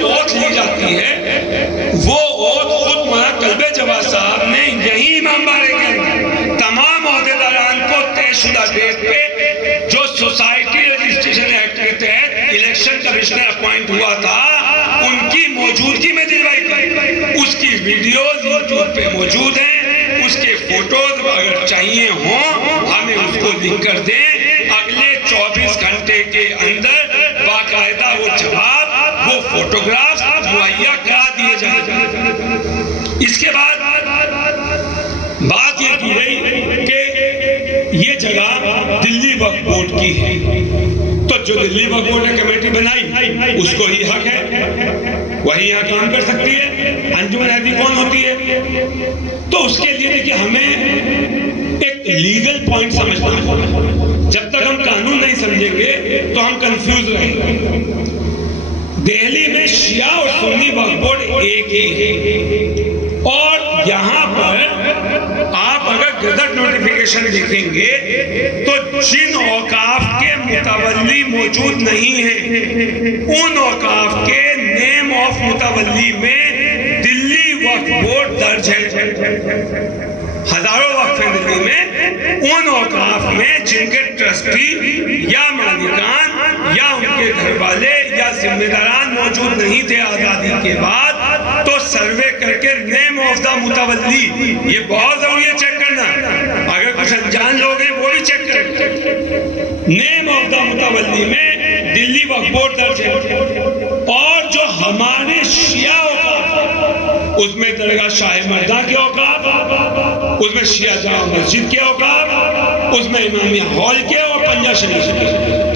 आज ओथ ली जाती है, वो ओथ खुद मौलाना कल्बे जवाद साहब ने यही इमामबाड़े के अंदर तमाम ओहदेदारान को तयशुदा डेट पे जो सोसाइटी रजिस्ट्रेशन एक्ट के तहत इलेक्शन कमिश्नर अपॉइंट हुआ था, उनकी मौजूदगी में दिलवाई थी। उसकी वीडियोज यूट्यूब पे मौजूद हैं, उसके फोटोज अगर चाहिए हों हमें उसको लिख कर दें। अगले 24 घंटे के अंदर बाकायदा वो जवाब, वो फोटोग्राफ मुहैया करा दिए जाएंगे। इसके बाद बात ये की गई कि ये जगह दिल्ली वक्फ बोर्ड की है, तो जो दिल्ली वक्फ बोर्ड ने कमेटी बनाई उसको ही हक है, वही यहाँ काम कर सकती है। अंजुमन हैदी कौन होती है? तो उसके लिए देखिए हमें एक लीगल पॉइंट समझना है। जब तक हम कानून नहीं समझेंगे तो हम कंफ्यूज रहेंगे। दिल्ली में शिया और सुन्नी वक्फ बोर्ड एक ही है, और यहाँ पर आप अगर गजट नोटिफिकेशन देखेंगे तो जिन औकाफ के मुतवल्ली मौजूद नहीं है, उन औकाफ के नेम ऑफ मुतवल्ली में दिल्ली वक्फ बोर्ड दर्ज है। हजारों वक्फ हैं दिल्ली में, उन औकाफ में जिनके ट्रस्टी या मालिकान या उनके घर वाले या जिम्मेदारान मौजूद नहीं थे आजादी के बाद, तो सर्वे करके नेम ऑफ द मुतवल्ली, ये बहुत जरूरी है चेक करना। अगर कुछ अनजान लोग हैं वो भी चेक करें। नेम ऑफ द मुतवल्ली में दिल्ली वक्फ बोर्ड दर्ज है, और जो हमारे शिया औकाफ, उसमें दरगाह शाह मर्दा के औकाफ, उसमें शिया जामा मस्जिद के औकाफ, उसमें इमामिया हॉल के और पंजा शरीफ के,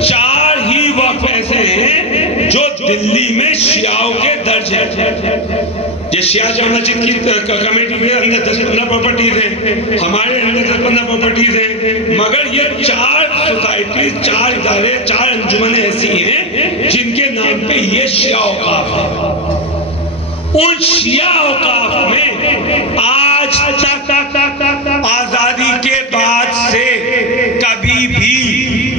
4 ही वक्फ ऐसे हैं जो दिल्ली में शियाओं के दर्ज है। ये शिया जामा मस्जिद की कमेटी के अंदर 10-15 प्रॉपर्टीज हैं, हमारे अंदर 10-15 प्रॉपर्टीज हैं, मगर ये 4 सोसाइटी, 4 इदारे, 4 अंजुमन ऐसी हैं जिनके नाम पे ये शिया औकाफ है। उन शिया औकाफ में आज तक आजादी के बाद से कभी भी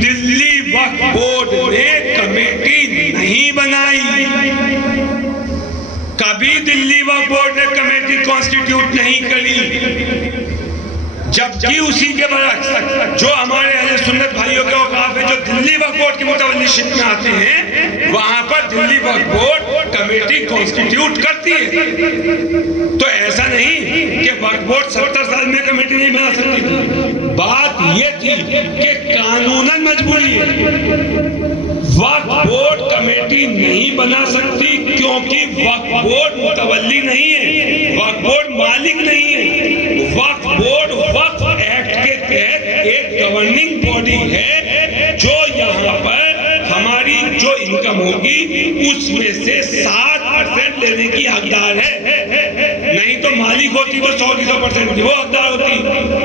दिल्ली वक्फ बोर्ड ने कमेटी नहीं बनाई, कभी दिल्ली वक्फ बोर्ड ने कमेटी कॉन्स्टिट्यूट नहीं करी। जबकि उसी के बरक्स जो हमारे अहले सुन्नत भाइयों के औकाफ है जो दिल्ली वक्फ बोर्ड की मुतवल्लीशिप में आते हैं, वहां पर Delhi Waqf board committee constitute करती है। तो ऐसा नहीं कि वक्फ बोर्ड 70 साल में कमेटी नहीं बना सकती। बात ये थी कि कानूनन मजबूरी है, वक्फ बोर्ड कमेटी नहीं बना सकती क्योंकि वक्फ बोर्ड मुतवल्ली नहीं है, वक्फ बोर्ड मालिक नहीं है। वक्फ बोर्ड वक्फ एक्ट के तहत एक गवर्निंग बॉडी है जो यहाँ पर हमारी जो इनकम होगी उसमें से 7% लेने की हकदार है। नहीं तो मालिक होती वो 100% की वो हकदार होती।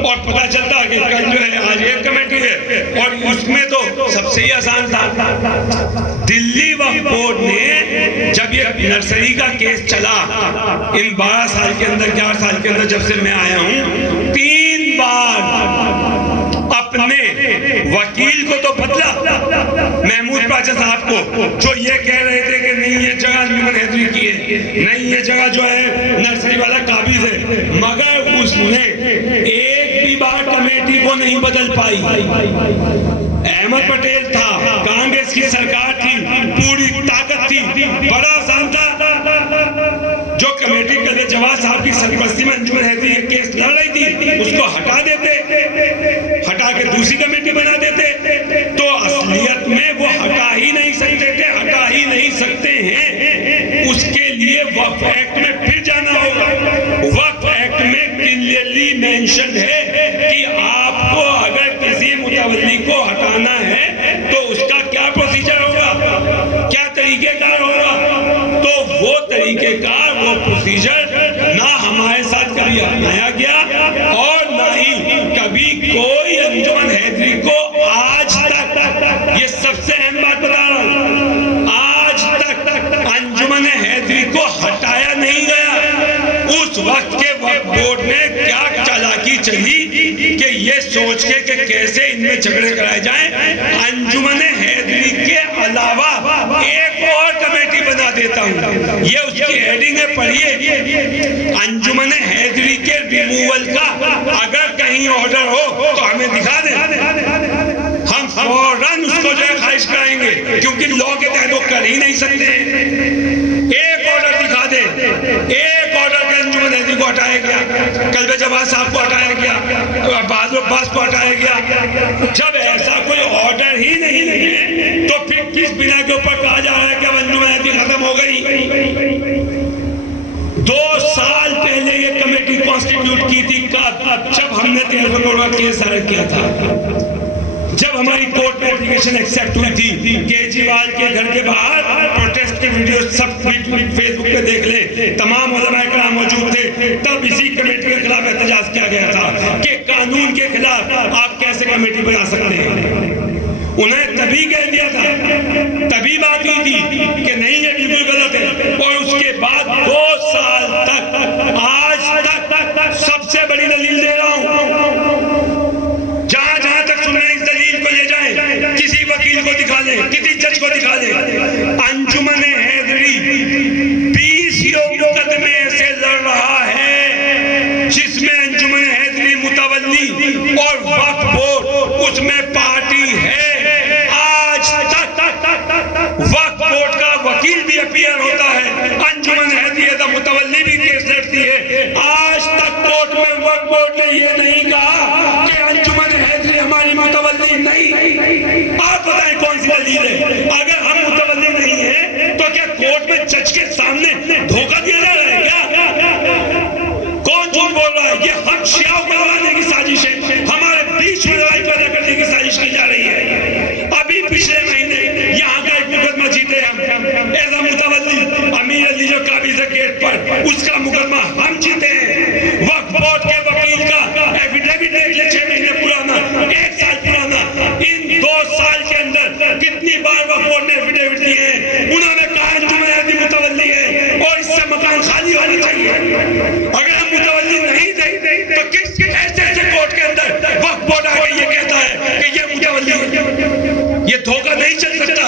और पता चलता कि कल जो है आज एक कमेटी है और उसमें तो सबसे ही आसान था। दिल्ली वक्फ बोर्ड ने जब ये नर्सरी का केस चला, इन 12 साल के अंदर 11 साल के अंदर जब से मैं आया हूँ, 3 बार अपने वकील को तो बदला, महमूद पाचा साहब को, जो ये कह रहे थे कि नहीं ये जगह अंजुमन हैदरी की है, नहीं ये जगह जो है नर्सरी वाला काबिज है, मगर उसने एक भी बार कमेटी को नहीं बदल पाई। अहमद पटेल था, कांग्रेस की सरकार थी, पूरी ताकत थी, बड़ा आसान था। जो कमेटी के जवाब साहब की सरपरस्ती में अंजुमन हैदरी ये केस लड़ रही थी, उसको हटा देते, हटा के दूसरी कमेटी बना देते। तो असलियत में वो हटा ही नहीं सकते थे, हटा ही नहीं सकते हैं। उसके लिए वक्फ एक्ट में फिर जाना होगा। वक्फ एक्ट में क्लियरली मेंशन है कि आपको अगर किसी मुतवल्ली को हटाना है तो उसका क्या प्रोसीजर होगा, क्या तरीकेकार होगा। तो वो तरीकेकार, वो प्रोसीजर ना हमारे साथ कभी अपनाया गया और ना ही कभी कोई अंजुमन हैदरी को आज तक, ये सबसे अहम बात बता रहा हूं, आज तक अंजुमन हैदरी को हटाया नहीं गया। उस वक्त के वक्फ बोर्ड ने क्या चालाकी चली कि ये सोच के कि कैसे इनमें झगड़े कराए जाएं, अंजुमन हैदरी के अलावा एक और कमेटी बना देता हूँ, ये उसकी हेडिंग है, पढ़िए। अंजुमन हैदरी के रिमूवल का अगर कहीं ऑर्डर हो तो हमें दिखा दें, हम फौरन उसको जो है खारिज कराएंगे, क्योंकि लॉ के तहत वो कर ही नहीं सकते। एक ऑर्डर दिखा दे, एक ऑर्डर के अंजुमन हैदरी को हटाया गया, कल्बे जवाद साहब को हटाया गया, बहादुर अब्बास को हटाया गया। जब ऐसा कोई ऑर्डर ही नहीं है तो फिर किस बिना के ऊपर कहा जा रहा है कि अब अंजुमन हैदरी खत्म हो गई? 2 साल पहले ये कमेटी कॉन्स्टिट्यूट की थी, जब हमने 1300 करोड़ का केस दायर किया था, जब हमारी कोर्ट में एप्लीकेशन एक्सेप्ट हुई थी। केजरीवाल के घर के बाहर प्रोटेस्ट के वीडियो सब फेसबुक पे देख ले, तमाम उलमा इकराम मौजूद थे। तब इसी कमेटी के खिलाफ एहतजाज किया गया था कि कानून के खिलाफ आप कैसे कमेटी बना सकते हैं। उन्हें तभी कह दिया था, तभी बात हुई थी कि नहीं ये बिल्कुल गलत है, और उसके बाद 2 साल तक, आज तक सबसे बड़ी दलील दे रहा हूं, जहां जहां तक सुन रहे इस दलील को ले जाएं, किसी वकील को दिखा दें, किसी जज को दिखा दें। अंजुमन हैदरी 20 मुकदमे ऐसे लड़ रहा है जिसमें अंजुमन हैदरी मुतवल्ली और वक्फ बोर्ड उसमें पार्टी है। आज तक वक्फ बोर्ड का वकील भी अपीयर होता है, अंजुमन हैदरी मुतवल्ली भी केस लड़ती है। आज तक कोर्ट में वक्फ बोर्ड ने ये नहीं कहा कि अंजुमन हैदरी हमारी मुतवल्ली नहीं। आप बताएं कौन सी दलील है? अगर हम मुतवल्ली नहीं है तो क्या कोर्ट में जज के सामने धोखा दिया जा रहा है क्या? कौन झूठ बोल रहा है? ये हम शियाओं को लड़ाने की साजिश है, हमारे बीच में लड़ाई पैदा करने की साजिश की जा रही है। अभी पिछले महीने यहाँ का एक मुकदमा जीते हम, एज़ मुतवल्ली अमीर अली जो काबिज गेट पर, उसका मुकदमा हम जीते हैं। वक्फ बोर्ड के वकील का एफिडेविट देख ले, 6 महीने पुराना, 1 साल पुराना। इन 2 साल के अंदर कितनी बार वक्फ बोर्ड ने एफिडेविट दिए हैं? उन्होंने कहा अंजुमन हैदरी मुतवल्ली है और इससे मकान खाली होना चाहिए। अगर हम मुतवल्ली नहीं थे तो किस ऐसे कोर्ट के अंदर वक्फ बोर्ड आके ये कहता है कि ये मुतवल्ली है? ये धोखा नहीं चल सकता,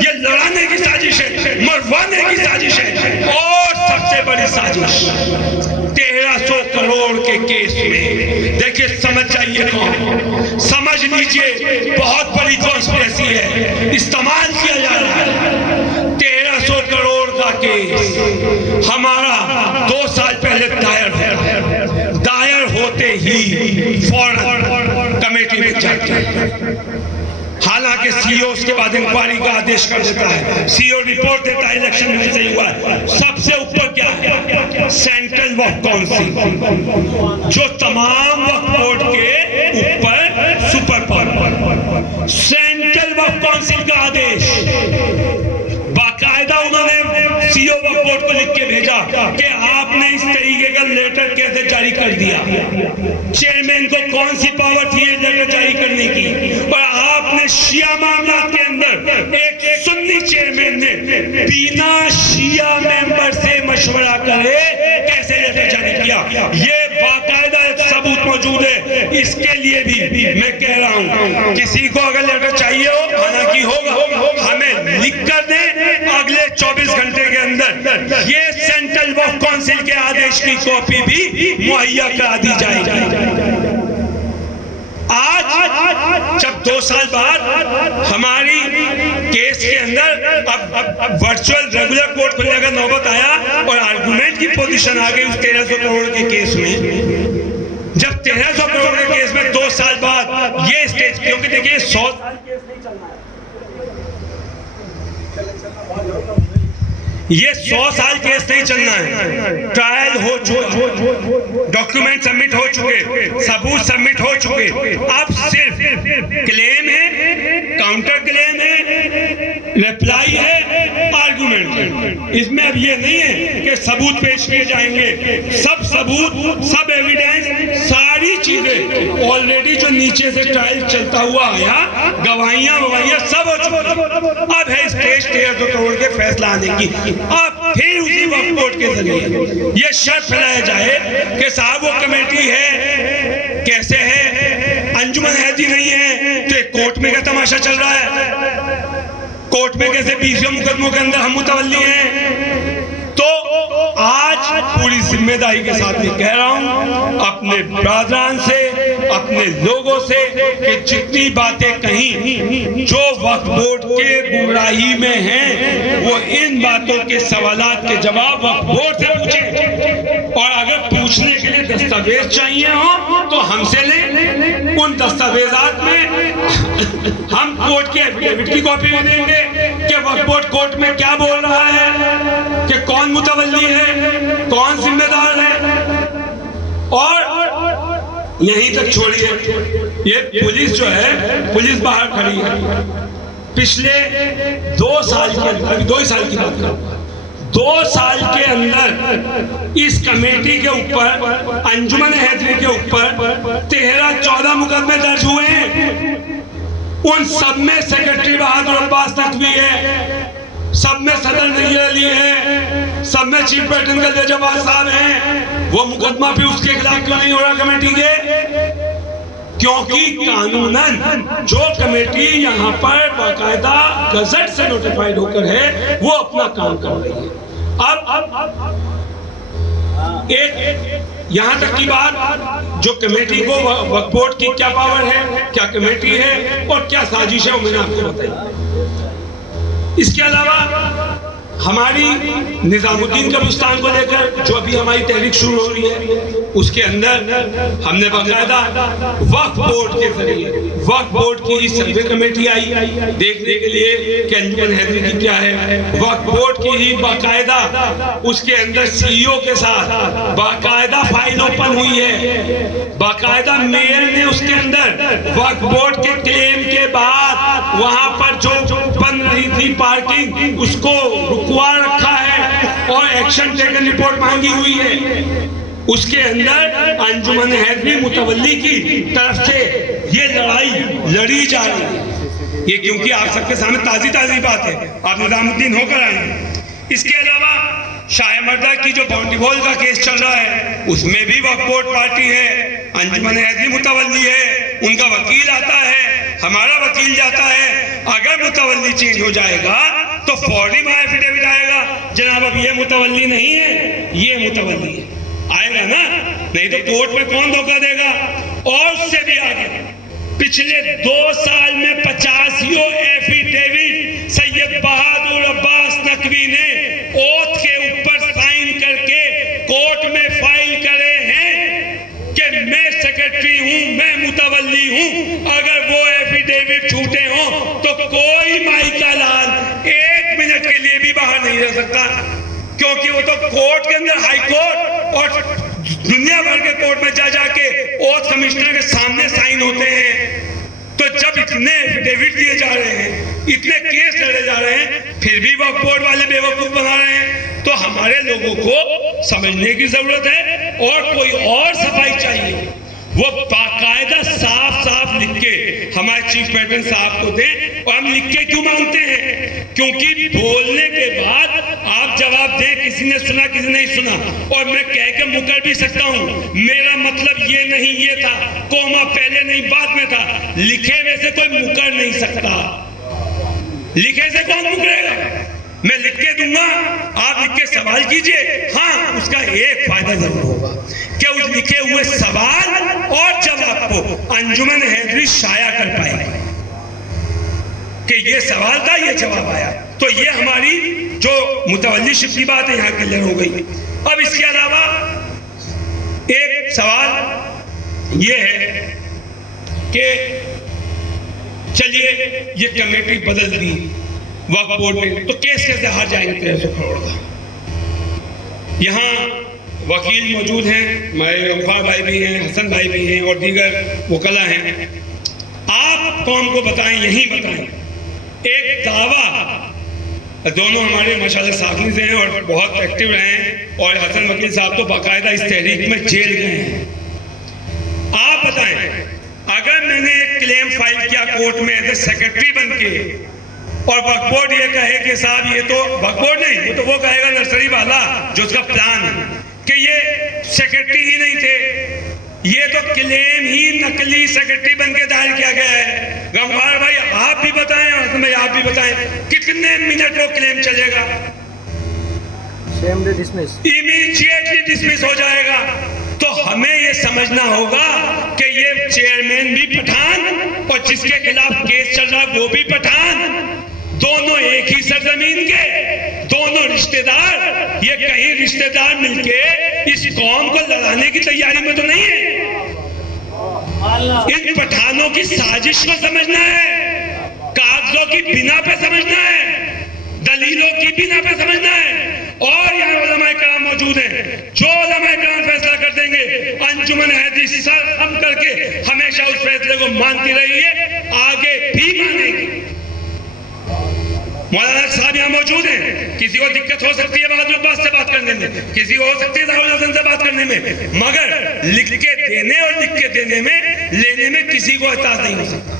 ये लड़ाने की साजिश है, मरवाने की साजिश है। और सबसे बड़ी साजिश 1300 करोड़ के केस में, देखिए समझ जाइए कौन, समझ लीजिए बहुत बड़ी कॉन्स्पिरेसी है, इस्तेमाल किया जा रहा है। 1300 करोड़ का केस हमारा 2 साल पहले दायर होते ही फौरन कमेटी में जाती है। हालांकि सीईओ उसके बाद इंक्वायरी का आदेश कर देता है, सीईओ रिपोर्ट देता है इलेक्शन में सही हुआ है। सबसे ऊपर क्या है? सेंट्रल वक्फ काउंसिल, जो तमाम वक्फ बोर्ड के ऊपर सुपर पावर। सेंट्रल वक्फ काउंसिल का आदेश बाकायदा उन्होंने सीईओ वक्फ बोर्ड को लिख के भेजा कि आपने इस तरीके का लेटर कैसे जारी कर दिया। चेयरमैन को कौन सी पावर थी ये लेटर जारी करने की? और आपने शिया मामला के अंदर एक सुन्नी चेयरमैन ने बिना शिया मेंबर से मशवरा करे कैसे लेटर जारी किया? ये बाकायदा सबूत मौजूद है। इसके लिए भी मैं कह रहा हूं, किसी को अगर लेटर चाहिए हो, हालांकि होगा, हमें लिख कर दे, अगले 24 घंटे के अंदर ये सेंट्रल वक्फ काउंसिल के आदेश की कॉपी भी मुहैया करा दी जाएगी। आज जब 2 साल बाद हमारी केस के अंदर अब वर्चुअल रेगुलर कोर्ट खुलने का नौबत आया और आर्गुमेंट की पोजीशन आ गई उस 1300 करोड़ के केस में। जब 1300 करोड़ के केस में 2 साल बाद ये स्टेज, क्योंकि देखिए 100 साल केस नहीं चलना है, ये 100 साल केस नहीं चलना है। ट्रायल हो चुका, डॉक्यूमेंट सबमिट हो चुके, सबूत सबमिट हो चुके, अब सिर्फ क्लेम है, काउंटर क्लेम है, रिप्लाई है, आर्गुमेंट है। इसमें अब ये नहीं है कि सबूत पेश किए जाएंगे, सब सबूत, सब एविडेंस, सारी चीजें ऑलरेडी जो नीचे से ट्रायल चलता हुआ आया, गवाहियां सब हो चुकी। अब है स्टेज 1300 करोड़ के फैसला आने की। अब फिर उसी वक्फ बोर्ड के जरिए ये शर्त फैलाया जाए कि साहब वो कमेटी है, कैसे है, अंजुमन हैदरी नहीं है तो एक कोर्ट में का तमाशा चल रहा है। कोर्ट में कैसे 20 मुकदमों के अंदर हम मुतवल्ली हैं। तो आज पूरी जिम्मेदारी के साथ ये कह रहा हूं अपने ब्रादरान से, अपने लोगों से, कि जितनी बातें कहीं जो वक्फ बोर्ड के गुमराही में हैं, वो इन बातों के सवालात के जवाब वक्फ बोर्ड से पूछें। और अगर पूछने के लिए दस्तावेज चाहिए हो तो हमसे लें। उन दस्तावेजात में हम कोर्ट के एफिडेविट की कॉपी भी देंगे कि वक्फ बोर्ड कोर्ट में क्या बोल रहा है, कि कौन मुतवल्ली है, कौन जिम्मेदार है। और यहीं तक छोड़िए, ये पुलिस जो है, पुलिस बाहर खड़ी है। पिछले 2 साल के अंदर, 2 ही साल की बात करूं, 2 साल के अंदर इस कमेटी के ऊपर, अंजुमन हैदरी के ऊपर 13-14 मुकदमे दर्ज हुए हैं। उन सब में सेक्रेटरी बहादुर अब्बास नकवी है, सब में सदर नैयर अली है, सब में चीफ पैटर्न का जवाब साहब हैं। वो मुकदमा भी उसके खिलाफ क्यों नहीं हो रहा कमेटी के? क्योंकि कानूनन जो कमेटी यहाँ पर बाकायदा गजट से नोटिफाइड होकर है, वो अपना काम कर रही है। अब एक यहाँ तक की बात, जो कमेटी को वक्फ बोर्ड की क्या पावर है, क्या कमेटी है और क्या साजिश है, वो मैंने आपको बताई। इसके अलावा हमारी निजामुद्दीन कब्रिस्तान को लेकर जो अभी हमारी तहरीक शुरू हो रही है, उसके अंदर हमने बाकायदा वक्फ बोर्ड के जरिए, वक्फ बोर्ड की सर्वे कमेटी आई देखने के लिए कि अंजुमन हैदरी की क्या है। वक्फ बोर्ड की ही बाकायदा उसके अंदर सीईओ के साथ बाकायदा फाइल ओपन हुई है। बाकायदा मेयर ने उसके अंदर वक्फ बोर्ड के क्लेम के बाद वहां पर जो बन रही थी पार्किंग, उसको रुकवा रखा है और एक्शन टेकन रिपोर्ट मांगी हुई है। उसके अंदर अंजुमन हैदरी मुतवल्ली की तरफ से ये लड़ाई लड़ी जा रही है। ये क्योंकि आप सबके सामने ताजी बात है, आप निजामुद्दीन होकर आए हैं। इसके अलावा शाह मर्दा की जो बाउंड्री वॉल का केस चल रहा है, उसमें भी वक्फ बोर्ड पार्टी है, अंजुमन हैदरी मुतवल्ली है, उनका वकील आता है, हमारा वकील जाता है। अगर मुतवल्ली चेंज हो जाएगा तो फौरी वहां एफिडेविट आएगा, जनाब अब ये मुतवल्ली नहीं है, ये मुतवल्ली है, आएगा ना। नहीं तो कोर्ट में कौन धोखा देगा। और उससे भी आगे पिछले 2 साल में 85 एफिडेविट सैयद बहादुर अब्बास नकवी ने ओथ के ऊपर साइन करके कोर्ट में फाइल करे हैं कि मैं सेक्रेटरी हूं, मैं मुतवल्ली हूं। अगर वो एफिडेविट झूठे हों तो कोई माई का लाल 1 मिनट के लिए भी बाहर नहीं रह सकता, क्योंकि वो तो कोर्ट के अंदर, हाई कोर्ट और दुनिया भर के कोर्ट में जा जाके ओथ कमिश्नर के सामने साइन होते हैं। तो जब इतने एफिडेविट दिए जा रहे हैं, इतने केस लड़े जा रहे हैं, फिर भी वक्फ बोर्ड वाले बेवकूफ बना रहे हैं, तो हमारे लोगों को समझने की जरूरत है और कोई और सफाई चाहिए। वो बाकायदा साफ लिख के हमारे चीफ पैटर्न साहब को दें। और हम लिख के क्यों मांगते हैं? क्योंकि बोलने के बाद आप जवाब दें, किसी ने सुना किसी नहीं सुना, और मैं कह के मुकर भी सकता हूं, मेरा मतलब ये नहीं ये था, कोमा पहले नहीं बाद में था। लिखे में से कोई मुकर नहीं सकता, लिखे से कौन मुकरेगा? मैं लिख के दूंगा, आप लिख के सवाल कीजिए। हाँ, उसका एक फायदा जरूर होगा कि उस लिखे हुए सवाल और जवाब को अंजुमन हैदरी शाया कर पाएगी कि ये सवाल था, ये जवाब आया। तो ये हमारी जो मुतवल्लीशिप की बात है यहाँ क्लियर हो गई। अब इसके अलावा एक सवाल ये है कि चलिए ये कमेटी बदल दी वक्फ बोर्ड में, तो केस कैसे हार जाएंगे 1300 करोड़ का? यहाँ वकील मौजूद हैं, हमारे गफ्फार भाई भी हैं, हसन भाई भी हैं और दीगर वकला हैं। आप कौम को बताएं, यहीं बताएं। एक दावा, दोनों हमारे माशाल्लाह साथी हैं और बहुत एक्टिव रहे हैं, और हसन वकील साहब तो बाकायदा इस तहरीक में जेल गए हैं। आप बताएं, अगर मैंने एक क्लेम फाइल किया कोर्ट में एज ए सेक्रेटरी बन के, और वक्फ बोर्ड ये कहे कि साहब ये तो वक्फ बोर्ड नहीं, वो कहेगा नर्सरी वाला जो उसका प्लान है कि ये सेक्रेटरी ही नहीं थे, ये तो क्लेम ही नकली सेक्रेटरी बन के दायर किया गया है। गंगवार भाई आप भी बताएं और भाई आप भी बताएं कितने मिनट वो क्लेम चलेगा? इमीडिएटली डिसमिस हो जाएगा। तो हमें ये समझना होगा कि ये चेयरमैन भी पठान और जिसके खिलाफ केस चल रहा है वो भी पठान, दोनों एक ही सरजमीन के, दोनों रिश्तेदार। ये कहीं रिश्तेदार मिलके इस कौम को लड़ाने की तैयारी में तो नहीं है। इन पठानों की साजिश को समझना है, कागजों की बिना पे समझना है, दलीलों की बिना पे समझना है। और यहाँ उलमाए कराम मौजूद हैं, जो उलमाए कराम फैसला कर देंगे, अंजुमन हदीस सर हम करके हमेशा उस फैसले को मानती रही है, आगे भी मानेगी। मौलाना साहब यहाँ मौजूद हैं, किसी को दिक्कत हो सकती है बहादुर अब्बास से बात करने में, किसी को हो सकती है राहुल हसन से बात करने में, मगर लिख के देने और लिख के देने में लेने में किसी को एतराज नहीं हो सकता।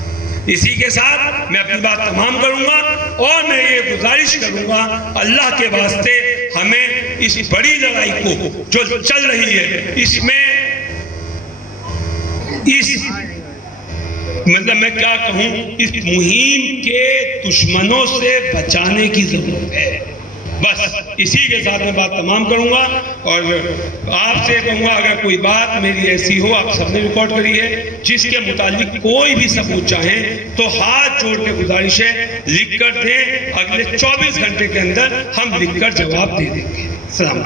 इसी के साथ मैं अपनी बात तमाम करूंगा और मैं ये गुजारिश करूंगा, अल्लाह के वास्ते हमें इस बड़ी लड़ाई को जो चल रही है इसमें मतलब मैं क्या कहूं, इस मुहिम के दुश्मनों से बचाने की जरूरत है। बस इसी के साथ मैं बात तमाम करूंगा और आपसे कहूंगा अगर कोई बात मेरी ऐसी हो, आप सबने रिकॉर्ड करी है, जिसके मुतालिक कोई भी सबूत चाहें तो हाथ जोड़ के गुजारिश है लिख कर दें। अगले 24 घंटे के अंदर हम लिखकर जवाब दे देंगे। सलाम।